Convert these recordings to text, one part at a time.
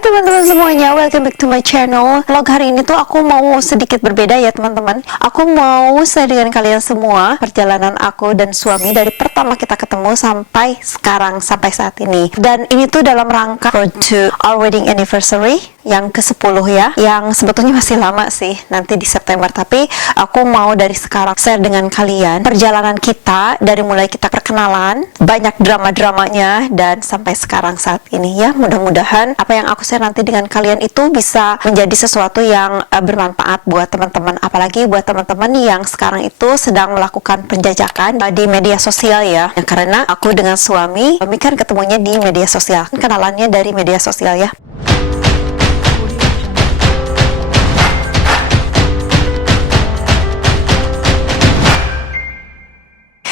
Hai teman-teman semuanya, welcome back to my channel. Vlog hari ini tuh aku mau sedikit berbeda ya teman-teman. Aku mau share dengan kalian semua perjalanan aku dan suami dari pertama kita ketemu sampai sekarang, sampai saat ini. Dan ini tuh dalam rangka road to our wedding anniversary yang ke-10 ya, yang sebetulnya masih lama sih, nanti di September. Tapi aku mau dari sekarang share dengan kalian perjalanan kita dari mulai kita perkenalan, banyak drama-dramanya, dan sampai sekarang saat ini ya. Mudah-mudahan apa yang aku share nanti dengan kalian itu bisa menjadi sesuatu yang bermanfaat buat teman-teman, apalagi buat teman-teman yang sekarang itu sedang melakukan penjajakan di media sosial ya. Karena aku dengan suami kan ketemunya di media sosial, kenalannya dari media sosial ya.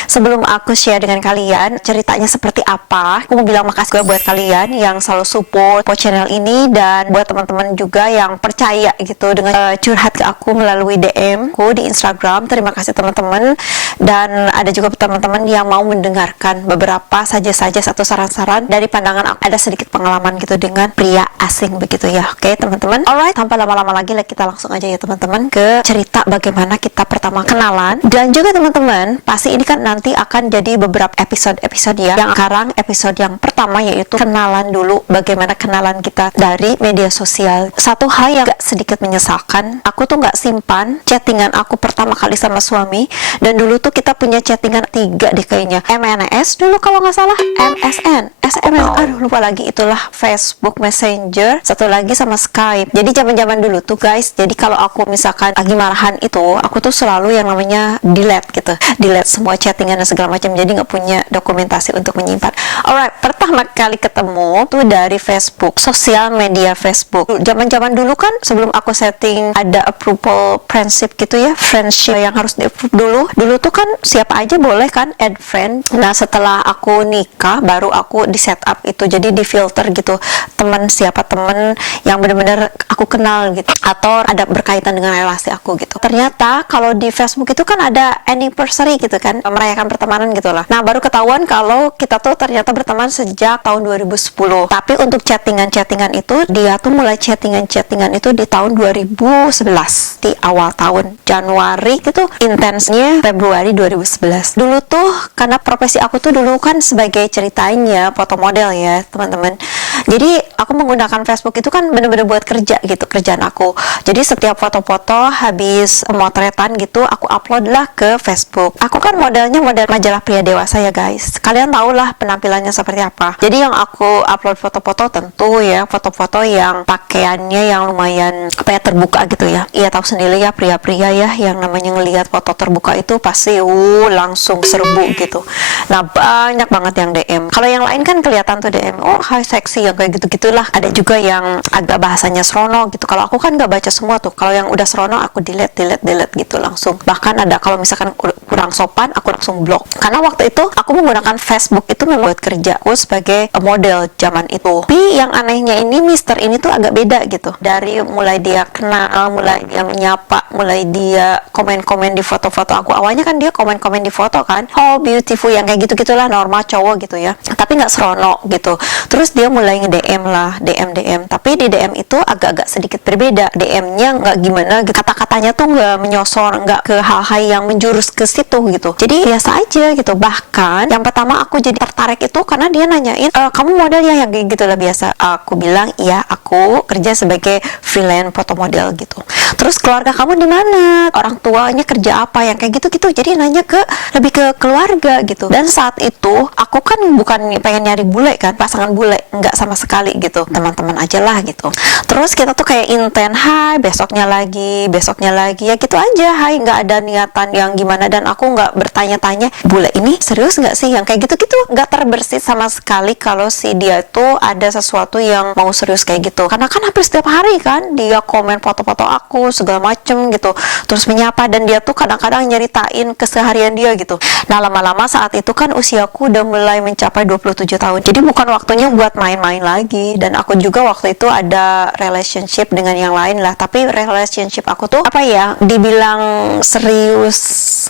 Sebelum aku share dengan kalian ceritanya seperti apa, aku mau bilang makasih buat kalian yang selalu support channel ini, dan buat teman-teman juga yang percaya gitu dengan curhat ke aku melalui DM aku di Instagram. Terima kasih teman-teman. Dan ada juga teman-teman yang mau mendengarkan beberapa saja satu saran-saran dari pandangan aku. Ada sedikit pengalaman gitu dengan pria asing begitu ya. Oke teman-teman. Alright, tanpa lama-lama lagi kita langsung aja ya teman-teman ke cerita bagaimana kita pertama kenalan. Dan juga teman-teman, pasti ini kan nanti akan jadi beberapa episode ya. Yang sekarang episode yang pertama yaitu kenalan dulu, bagaimana kenalan kita dari media sosial. Satu hal yang agak sedikit menyesalkan, aku tuh nggak simpan chattingan aku pertama kali sama suami. Dan dulu tuh kita punya chattingan 3 deh kayaknya, MNS dulu kalau nggak salah, MSN, SMS, aduh lupa lagi, itulah Facebook Messenger, satu lagi sama Skype. Jadi zaman-zaman dulu tuh guys, jadi kalau aku misalkan lagi marahan itu, aku tuh selalu yang namanya delete gitu, delete semua chattingan dan segala macam, jadi nggak punya dokumentasi untuk menyimpan. Alright, pertama kali ketemu tuh dari Facebook, sosial media Facebook. Zaman-zaman dulu kan sebelum aku setting ada approval friendship gitu ya, friendship yang harus di approve dulu tuh kan siapa aja boleh kan add friend. Nah setelah aku nikah baru aku di setup itu, jadi di filter gitu teman, siapa temen yang benar-benar aku kenal gitu atau ada berkaitan dengan relasi aku gitu. Ternyata kalau di Facebook itu kan ada anniversary gitu kan, merayakan pertemanan gitu lah. Nah baru ketahuan kalau kita tuh ternyata berteman sejak tahun 2010. Tapi untuk chattingan itu dia tuh mulai chattingan itu di tahun 2011, di awal tahun Januari gitu, intensnya Februari 2011. Dulu tuh karena profesi aku tuh dulu kan sebagai ceritanya foto model ya teman-teman. Jadi aku menggunakan Facebook itu kan bener-bener buat kerja gitu, kerjaan aku. Jadi setiap foto-foto habis pemotretan gitu aku upload lah ke Facebook. Aku kan modelnya model majalah pria dewasa ya guys. Kalian tau lah penampilannya seperti apa. Jadi yang aku upload foto-foto tentu ya foto-foto yang pakaiannya yang lumayan apa ya, terbuka gitu ya. Iya tahu sendiri ya pria-pria ya yang namanya ngelihat foto terbuka itu pasti langsung serbu gitu. Nah banyak banget yang DM. Kalau yang lain kan kelihatan tuh DM, oh hai seksi yang kayak gitu-gitulah. Ada juga yang agak bahasanya serono gitu. Kalau aku kan nggak baca semua tuh. Kalau yang udah serono aku delete gitu langsung. Bahkan ada kalau misalkan kurang sopan aku langsung blok. Karena waktu itu aku menggunakan Facebook itu memang buat kerja aku sebagai model zaman itu. Tapi yang anehnya ini Mister ini tuh agak beda gitu. Dari mulai dia kenal, mulai dia menyapa, mulai dia komen-komen di foto-foto aku. Awalnya kan dia komen-komen di foto kan, oh beautiful yang kayak gitu-gitulah, normal cowok gitu ya. Tapi nggak serono gitu. Terus dia mulai nge-DM lah, DM. Tapi di DM itu agak-agak sedikit berbeda. DM-nya nggak gimana, kata-katanya tuh nggak menyosor, nggak ke hal-hal yang menjurus ke situ gitu. Jadi biasa aja gitu. Bahkan yang pertama aku jadi tertarik itu karena dia nanyain, kamu model ya yang kayak gitulah biasa. Aku bilang iya, aku kerja sebagai freelance foto model gitu. Terus keluarga kamu di mana? Orang tuanya kerja apa? Yang kayak gitu-gitu. Jadi nanya lebih ke keluarga gitu. Dan saat itu aku kan bukan pengen nyari bule kan, pasangan bule, nggak sama sekali gitu. Teman-teman aja lah gitu. Terus kita tuh kayak intent, hai besoknya lagi ya gitu aja, hai, nggak ada niatan yang gimana. Dan aku nggak bertanya-tanya bule ini serius nggak sih yang kayak gitu-gitu. Nggak terbersit sama sekali kalau si dia tuh ada sesuatu yang mau serius kayak gitu. Karena kan hampir setiap hari kan dia komen foto-foto aku segala macem gitu, terus menyapa, dan dia tuh kadang-kadang nyeritain keseharian dia gitu. Nah lama-lama saat itu kan usiaku udah mulai mencapai 27 tahun, jadi bukan waktunya buat main-main main lagi. Dan aku juga waktu itu ada relationship dengan yang lain lah, tapi relationship aku tuh apa ya, dibilang serius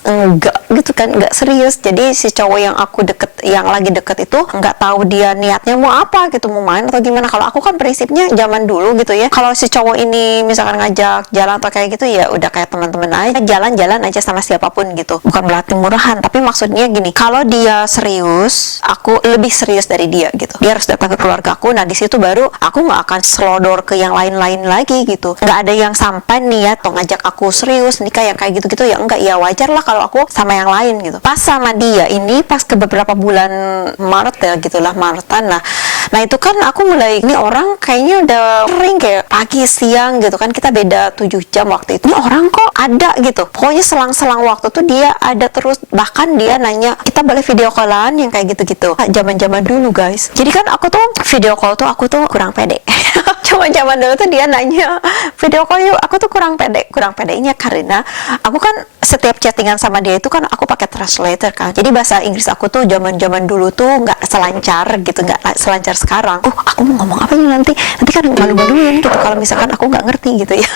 enggak gitu kan, enggak serius. Jadi si cowok yang aku lagi deket itu nggak tahu dia niatnya mau apa gitu, mau main atau gimana. Kalau aku kan prinsipnya zaman dulu gitu ya, kalau si cowok ini misalkan ngajak jalan atau kayak gitu ya udah kayak teman-teman aja, jalan-jalan aja sama siapapun gitu, bukan berarti murahan. Tapi maksudnya gini, kalau dia serius, aku lebih serius dari dia gitu. Dia harus datang ke keluarga aku. Nah di situ baru aku nggak akan selodor ke yang lain-lain lagi gitu. Nggak ada yang sampai niat atau ngajak aku serius nikah yang kayak gitu-gitu ya enggak. Ya wajar lah kalau aku sama yang lain gitu. Pas sama dia ini pas ke beberapa bulan Maret ya gitulah, Maretan. Nah itu kan aku mulai, ini orang kayaknya udah sering kayak pagi siang gitu kan, kita beda 7 jam waktu itu. Ini orang kok ada gitu. Pokoknya selang-selang waktu tuh dia ada terus. Bahkan dia nanya, kita boleh video callan yang kayak gitu-gitu. Zaman-zaman dulu guys. Jadi kan aku tuh video call tuh aku tuh kurang pede. Zaman dulu tuh dia nanya video call yuk, aku tuh kurang pedenya karena aku kan setiap chattingan sama dia itu kan aku pakai translator kan. Jadi bahasa Inggris aku tuh zaman dulu tuh nggak selancar gitu, nggak selancar sekarang. Aku mau ngomong apa nih nanti kan malu-maluin gitu kalau misalkan aku nggak ngerti gitu ya.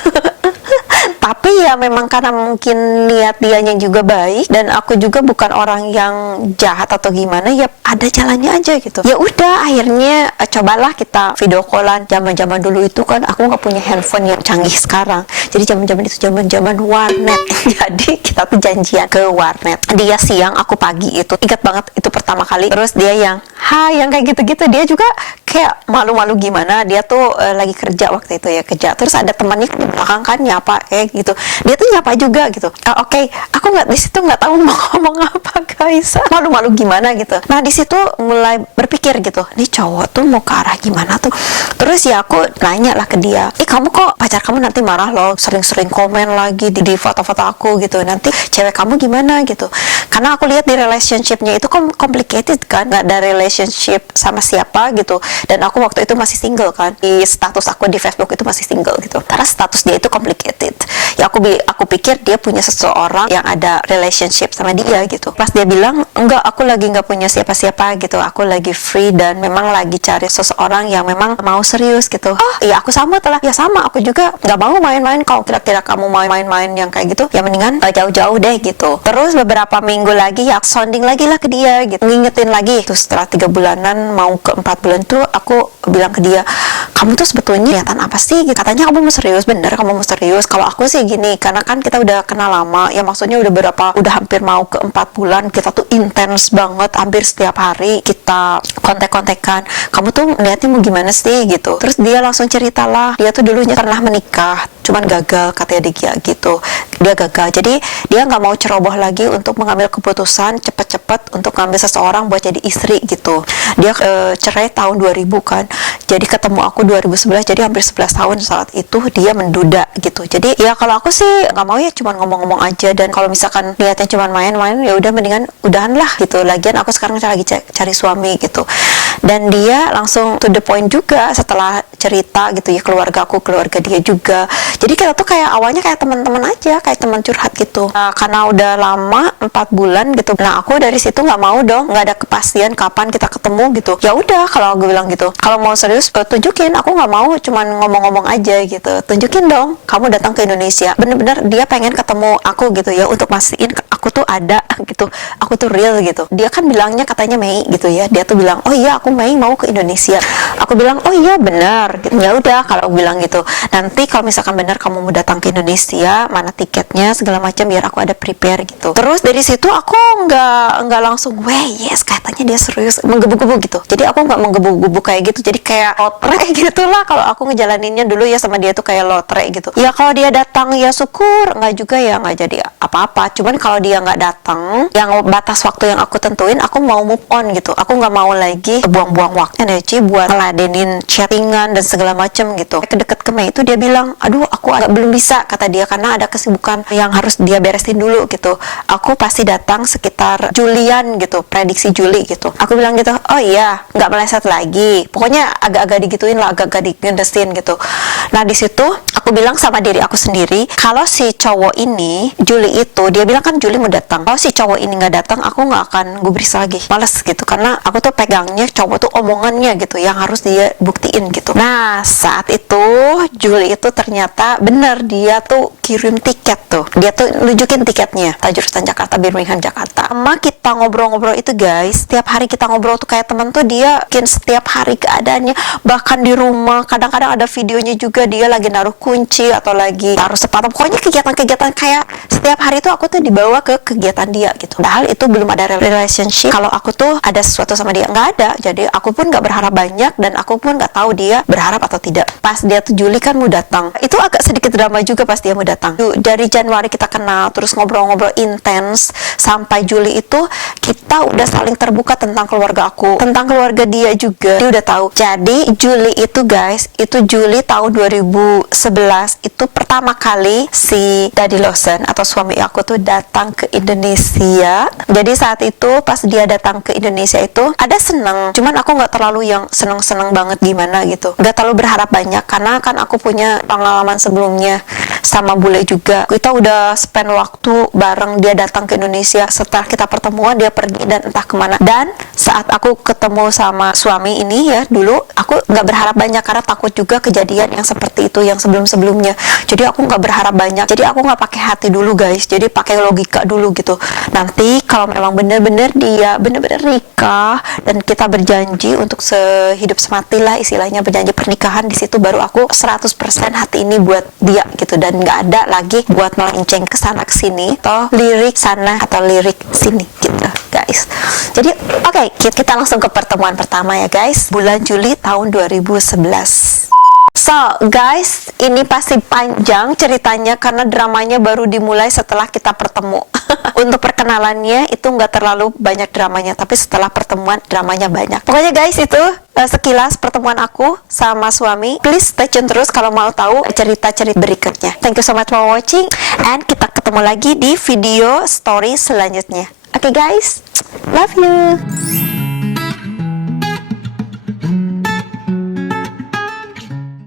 Tapi ya memang karena mungkin niat dianya juga baik dan aku juga bukan orang yang jahat atau gimana, ya ada jalannya aja gitu. Ya udah akhirnya cobalah kita video callan. Zaman dulu itu kan aku nggak punya handphone yang canggih sekarang. Jadi zaman itu zaman warnet. Jadi kita tuh janjian ke warnet. Dia siang, aku pagi itu. Ingat banget itu pertama kali. Terus dia yang yang kayak gitu-gitu. Dia juga kayak malu-malu gimana. Dia tuh lagi kerja waktu itu ya, kerja. Terus ada temannya di belakang kan nyapa gitu. Dia tuh nyapa juga gitu. Oke, aku nggak di situ nggak tahu mau ngomong apa guys. Malu-malu gimana gitu. Nah di situ mulai berpikir gitu. Nih cowok tuh mau ke arah gimana tuh. Terus ya aku nanya lah ke dia. Kamu kok pacar kamu nanti marah loh, sering-sering komen lagi di foto-foto aku gitu. Nanti cewek kamu gimana gitu. Karena aku lihat di relationshipnya itu complicated kan. Nggak ada relationship sama siapa gitu. Dan aku waktu itu masih single kan. Di status aku di Facebook itu masih single gitu. Karena status dia itu complicated. Ya aku pikir dia punya seseorang yang ada relationship sama dia gitu. Pas dia bilang enggak, aku lagi nggak punya siapa-siapa gitu, aku lagi free dan memang lagi cari seseorang yang memang mau serius gitu. Iya aku sama telah, ya sama aku juga nggak mau main-main. Kalau kira-kira kamu mau main-main yang kayak gitu, ya mendingan jauh-jauh deh gitu. Terus beberapa minggu lagi ya sounding lagi lah ke dia gitu, ngingetin lagi. Terus setelah 3 bulanan mau ke 4 bulan tuh aku bilang ke dia, kamu tuh sebetulnya kelihatan apa sih gitu. Katanya kamu mau serius, bener kamu mau serius. Kalau aku sih gini, karena kan kita udah kenal lama ya, maksudnya udah hampir mau ke 4 bulan, kita tuh intens banget, hampir setiap hari kita kontek-kontekan. Kamu tuh lihatnya mau gimana sih gitu. Terus dia langsung cerita lah, dia tuh dulunya pernah menikah cuman gagal katanya dia gitu. Dia gagal, jadi dia nggak mau ceroboh lagi untuk mengambil keputusan cepet-cepet untuk ngambil seseorang buat jadi istri gitu. Dia cerai tahun 2000 kan, jadi ketemu aku 2011, jadi hampir 11 tahun saat itu dia menduda gitu. Jadi ya kalau aku sih nggak mau ya cuman ngomong-ngomong aja, dan kalau misalkan niatnya cuman main-main ya udah mendingan udahan lah gitu. Lagian aku sekarang lagi cari suami gitu. Dan dia langsung to the point juga setelah cerita gitu ya, keluarga aku, keluarga dia juga. Jadi kita tuh kayak awalnya kayak teman-teman aja, kayak teman curhat gitu. Nah, karena udah lama 4 bulan gitu. Nah aku dari situ nggak mau dong, nggak ada kepastian kapan kita ketemu gitu. Ya udah kalau aku bilang gitu, kalau mau serius tunjukin. Aku nggak mau cuman ngomong-ngomong aja gitu. Tunjukin dong, kamu datang ke Indonesia. Bener-bener dia pengen ketemu aku gitu ya, untuk mastiin aku tuh ada gitu, aku tuh real gitu. Dia kan bilangnya katanya Mei gitu ya. Dia tuh bilang, oh iya aku Mei mau ke Indonesia. Aku bilang, oh iya benar gitu. Ya udah kalau aku bilang gitu, nanti kalau misalkan benar kamu mau datang ke Indonesia, mana tiketnya segala macam biar aku ada prepare gitu. Terus dari situ aku nggak langsung yes katanya dia serius, menggebu-gebu gitu. Jadi aku nggak menggebu-gebu kayak gitu, jadi kayak lotre gitulah. Kalau aku ngejalaninnya dulu ya sama dia tuh kayak lotre gitu. Ya kalau dia datang ya syukur, nggak juga ya nggak jadi apa-apa. Cuman kalau dia nggak datang, yang batas waktu yang aku tentuin, aku mau move on gitu. Aku nggak mau lagi buang-buang waktu energi buat ngeladenin chattingan dan segala macem gitu. Deket ke Mei itu dia bilang, aduh aku belum bisa kata dia, karena ada kesibukan yang harus dia beresin dulu gitu. Aku pasti datang sekitar Julian gitu, prediksi Juli gitu. Aku bilang gitu, oh iya nggak meleset lagi, pokoknya agak-agak digituin lah, agak-agak digendesin gitu. Nah di situ aku bilang sama diri aku sendiri, kalau si cowok ini Juli itu, dia bilang kan Juli mau datang, kalau si cowok ini nggak datang, aku nggak akan gubris lagi, males gitu. Karena aku tuh pegangnya cowok tuh omongannya gitu, yang harus harus dia buktiin gitu. Nah, saat itu Juli itu ternyata bener dia tuh kirim tiket tuh. Dia tuh nunjukin tiketnya, jurusan Jakarta, Birmingham, Jakarta. Sama kita ngobrol-ngobrol itu guys, setiap hari kita ngobrol tuh kayak temen tuh dia bikin setiap hari keadaannya, bahkan di rumah kadang-kadang ada videonya juga dia lagi naruh kunci atau lagi taruh sepatu. Pokoknya kegiatan-kegiatan kayak setiap hari tuh aku tuh dibawa ke kegiatan dia gitu. Padahal itu belum ada relationship. Kalau aku tuh ada sesuatu sama dia, nggak ada. Jadi aku pun nggak berharap banyak dan aku pun nggak tahu dia berharap atau tidak. Pas dia tuh Juli kan mau datang, itu agak sedikit drama juga pas dia mau datang. Dari Januari kita kenal, terus ngobrol-ngobrol intens sampai Juli itu kita udah saling terbuka tentang keluarga aku, tentang keluarga dia juga. Dia udah tahu. Jadi Juli itu guys, itu Juli tahun 2011 itu pertama kali si Daddy Lawson atau suami aku tuh datang ke Indonesia. Jadi saat itu pas dia datang ke Indonesia itu ada seneng, cuman aku nggak terlalu yang seneng-seneng banget gimana gitu, nggak terlalu berharap banyak karena kan aku punya pengalaman sebelumnya sama bule juga. Kita udah spend waktu bareng, dia datang ke Indonesia, setelah kita pertemuan dia pergi dan entah kemana. Dan saat aku ketemu sama suami ini ya dulu, aku nggak berharap banyak karena takut juga kejadian yang seperti itu yang sebelum-sebelumnya. Jadi aku nggak berharap banyak, jadi aku nggak pakai hati dulu guys, jadi pakai logika dulu gitu. Nanti kalau memang bener-bener dia bener-bener nikah dan kita berjanji untuk sehidup semati lah istilahnya, berjanji pernikahan, di situ baru aku 100% hati ini buat dia gitu, dan nggak ada lagi buat melenceng ke sana ke sini atau lirik sana atau lirik sini gitu guys. Jadi oke, kita langsung ke pertemuan pertama ya guys, bulan Juli tahun 2011. So guys, ini pasti panjang ceritanya karena dramanya baru dimulai setelah kita bertemu. Untuk perkenalannya itu nggak terlalu banyak dramanya, tapi setelah pertemuan dramanya banyak. Pokoknya guys itu sekilas pertemuan aku sama suami. Please stay tune terus kalau mau tahu cerita-cerita berikutnya. Thank you so much for watching, and kita ketemu lagi di video story selanjutnya. Oke guys, love you.